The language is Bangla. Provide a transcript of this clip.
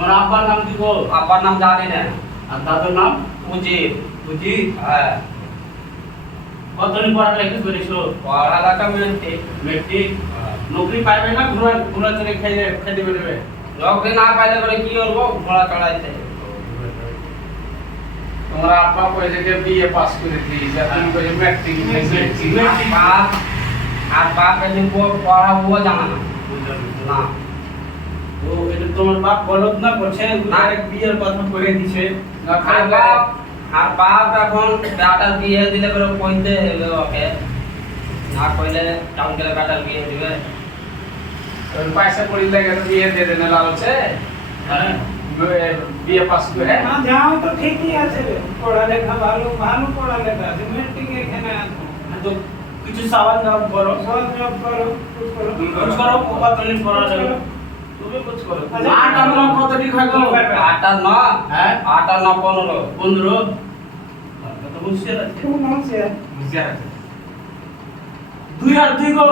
তোমার আব্বার নাম কি গো? আব্বার নাম জানি না। আর দাদুর নাম? উজির। বুঝি। হ্যাঁ। কতদিন পড়ালেখা করেছো? পড়ালেখা মেট্রিক। মেট্রিক। নৌকরি পাইবে না ঘোড়া ঘোড়া চড়ে খেতে বেরোবে? নৌকরি না পাইলে করে কি করবো? ঘোড়া চড়াইতে। তোমার আব্বা কইছে যে বিএ পাস করে দিয়েছে আর তুমি কইছো ম্যাট্রিক আর বাপ এদিন পড়াবো জানা না। না। তো এটা তোমার বাপ বলদ না করছে ডাইরেক্ট বিয়ের কথা করে দিছে। আর বাপ এখন বেটার বিয়ে দিলে করে কইতে হবে ওকে। না কইলে টাউন গেলে বেটার বিয়ে দিবে। পয়সা পড়িলে গেলে বিয়ে দিয়ে দেনে লালছে। হ্যাঁ বিএ পাস করে না যাও তো ঠিকই আছে পড়ালেখা ভালো ভালো পড়ালেখা আছে মেট্রিক এখানে আছে তো কিছু সওয়াল জবাব করো। সব জব করো কুছ করো कुछ करो কতদিন পড়ালেখা? তুমি কুछ করো। 8 আর 9 কত ঠিক হয় গো? 8 আর 9 হ্যাঁ 8 আর 9 15 15 কত মুশকিল আছে। খুব মন সে বুঝিয়া রাখছে 2 আর 2 গো।